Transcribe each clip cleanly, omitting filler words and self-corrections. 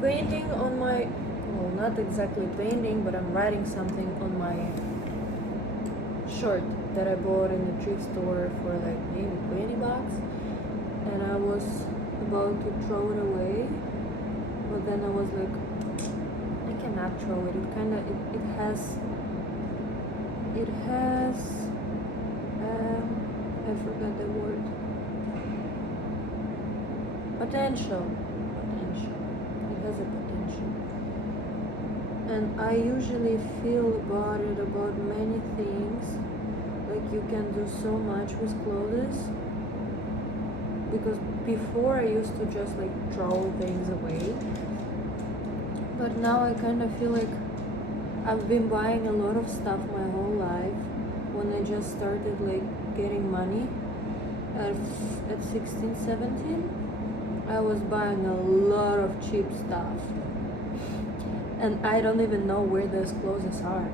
painting on my, well, not exactly painting, but I'm writing something on my shirt that I bought in the thrift store for like maybe $20, and I was about to throw it away, but then I was like, I cannot throw it. It has I forgot the word. Potential. It has a potential. And I usually feel about it about many things. Like you can do so much with clothes. Because before I used to just like throw things away. But now I kind of feel like I've been buying a lot of stuff my whole life. When I just started like getting money at 16, 17, I was buying a lot of cheap stuff. And I don't even know where those clothes are.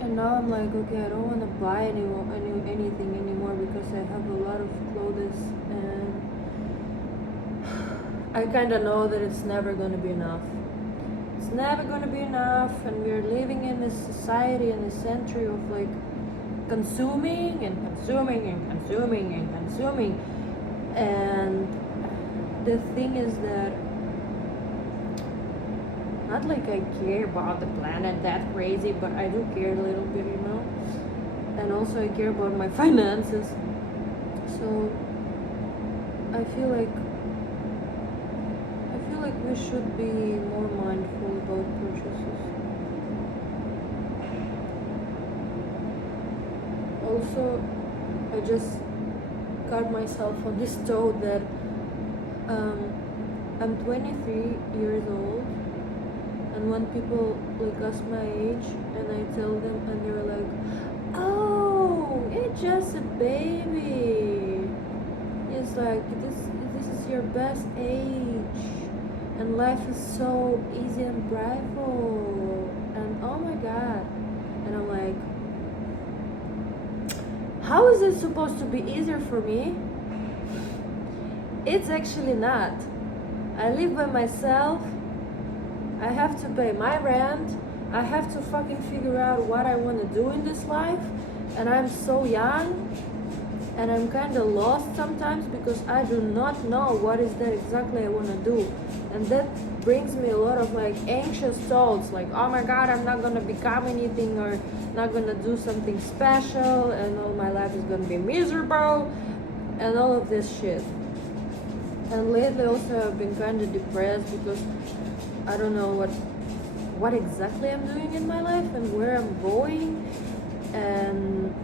And now I'm like, okay, I don't want to buy anything anymore because I have a lot of clothes and I kind of know that it's never going to be enough. It's never going to be enough, and we're living in this society in a century of like consuming and consuming and consuming and consuming. And the thing is that not like I care about the planet that crazy, but I do care a little bit, you know. And also I care about my finances. So I feel like we should be more mindful about purchases. Also, I just got myself on this thought that I'm 23 years old, and when people like us my age and I tell them and they're like, oh, it's just a baby, it's like this is your best age and life is so easy and brightful and oh my god, and I'm like, how is it supposed to be easier for me? It's actually not. I live by myself. I have to pay my rent. I have to fucking figure out what I want to do in this life. And I'm so young. And I'm kind of lost sometimes because I do not know what is that exactly I want to do. And that brings me a lot of like anxious thoughts. Like, oh my God, I'm not going to become anything or not going to do something special. And all my life is going to be miserable. And all of this shit. And lately also I've been kind of depressed because I don't know what exactly I'm doing in my life and where I'm going, and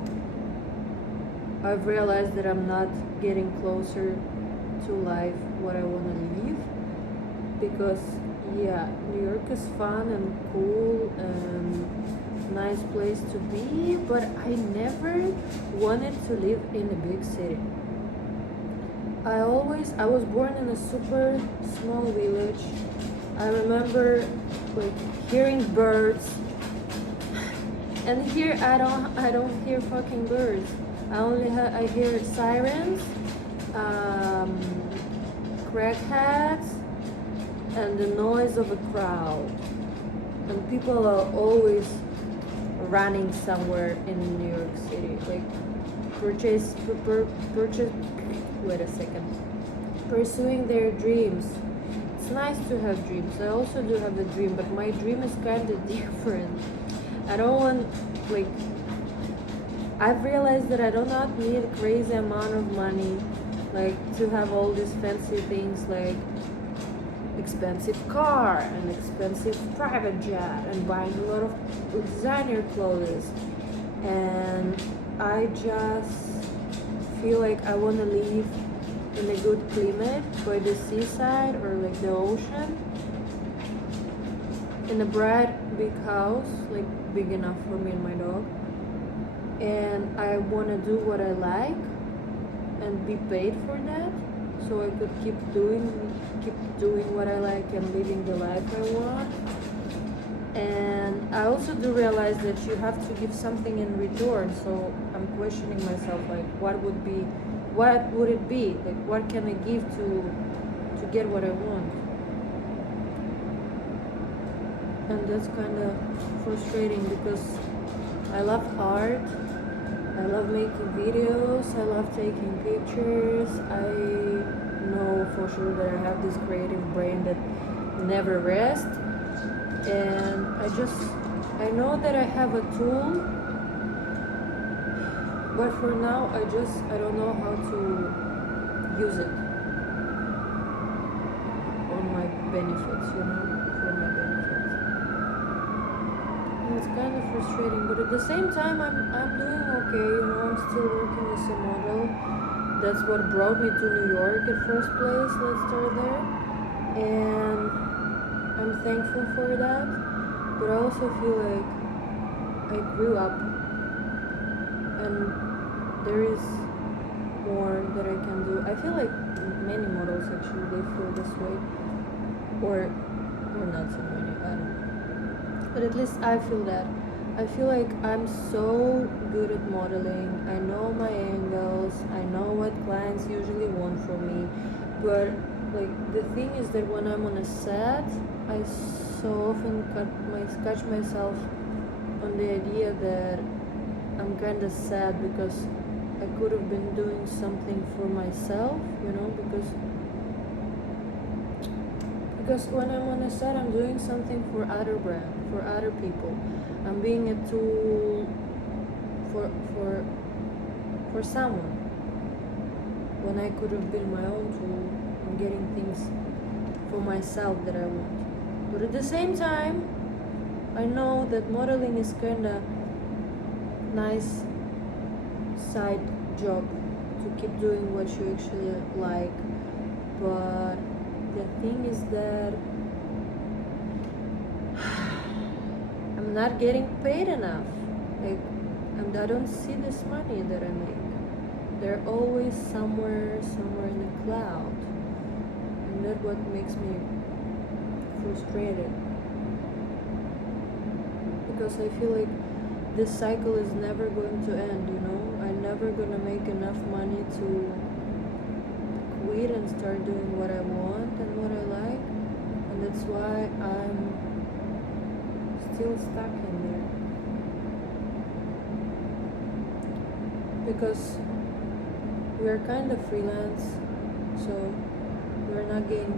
I've realized that I'm not getting closer to life what I want to live, because yeah, New York is fun and cool and nice place to be, but I never wanted to live in a big city. I was born in a super small village. I remember like hearing birds, and here I don't hear fucking birds. I hear sirens, crackheads, and the noise of a crowd. And people are always running somewhere in New York City, like purchase. Wait a second. Pursuing their dreams. It's nice to have dreams. I also do have a dream, but my dream is kind of different. I don't want, like, I've realized that I do not need a crazy amount of money, like, to have all these fancy things, like expensive car and expensive private jet and buying a lot of designer clothes. And I just feel like I want to live in a good climate by the seaside or like the ocean, in a bright big house, like big enough for me and my dog, and I want to do what I like and be paid for that, so I could keep doing what I like and living the life I want. And I also do realize that you have to give something in return, so I'm questioning myself, like what would it be, like what can I give to get what I want. and that's kind of frustrating because I love art, I love making videos, I love taking pictures. I know for sure that I have this creative brain that never rests, and I know that I have a tool, but for now I don't know how to use it on my benefits, for my benefits. And it's kind of frustrating, but at the same time I'm doing okay, I'm still working as a model. That's what brought me to New York at first place. Let's start there. And I'm thankful for that, but I also feel like I grew up and there is more that I can do. I feel like many models actually they feel this way, or not so many. I don't know, but at least I feel that. I feel like I'm so good at modeling. I know my angles. I know what clients usually want from me, but like the thing is that when I'm on a set, I so often catch myself on the idea that I'm kind of sad because I could have been doing something for myself, because when I'm on a set, I'm doing something for other brand, for other people. I'm being a tool for someone when I could have been my own tool and getting things for myself that I want. But at the same time, I know that modeling is kinda nice side job to keep doing what you actually like, but the thing is that I'm not getting paid enough. Like, I don't see this money that I make. They're always somewhere in the cloud, and that's what makes me frustrated, because I feel like this cycle is never going to end. I'm never gonna make enough money to quit and start doing what I want and what I like, and that's why I'm still stuck in there, because we're kind of freelance, so we're not getting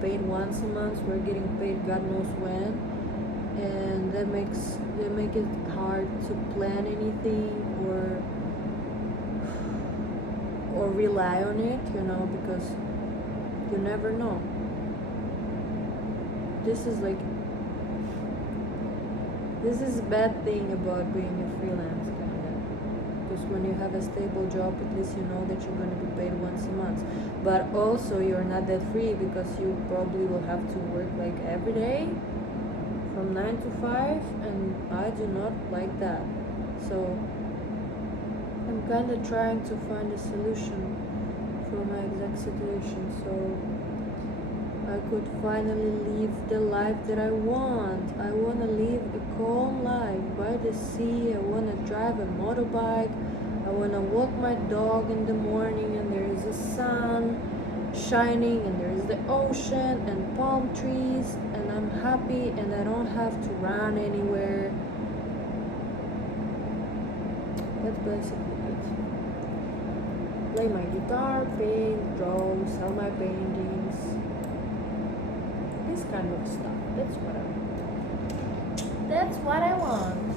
paid once a month. We're getting paid God knows when, and that make it hard to plan anything or rely on it, because you never know. This is a bad thing about being a freelance, because when you have a stable job, at least you know that you're going to be paid once a month. But also you're not that free, because you probably will have to work like every day from 9 to 5, and I do not like that. So I'm kind of trying to find a solution for my exact situation, so I could finally live the life that I want. I want to live a calm life by the sea. I want to drive a motorbike. I want to walk my dog in the morning and there is the sun shining and there is the ocean and palm trees, and I'm happy and I don't have to run anywhere. That's basically it. Play my guitar, paint, draw, sell my paintings. This kind of stuff. That's what I want.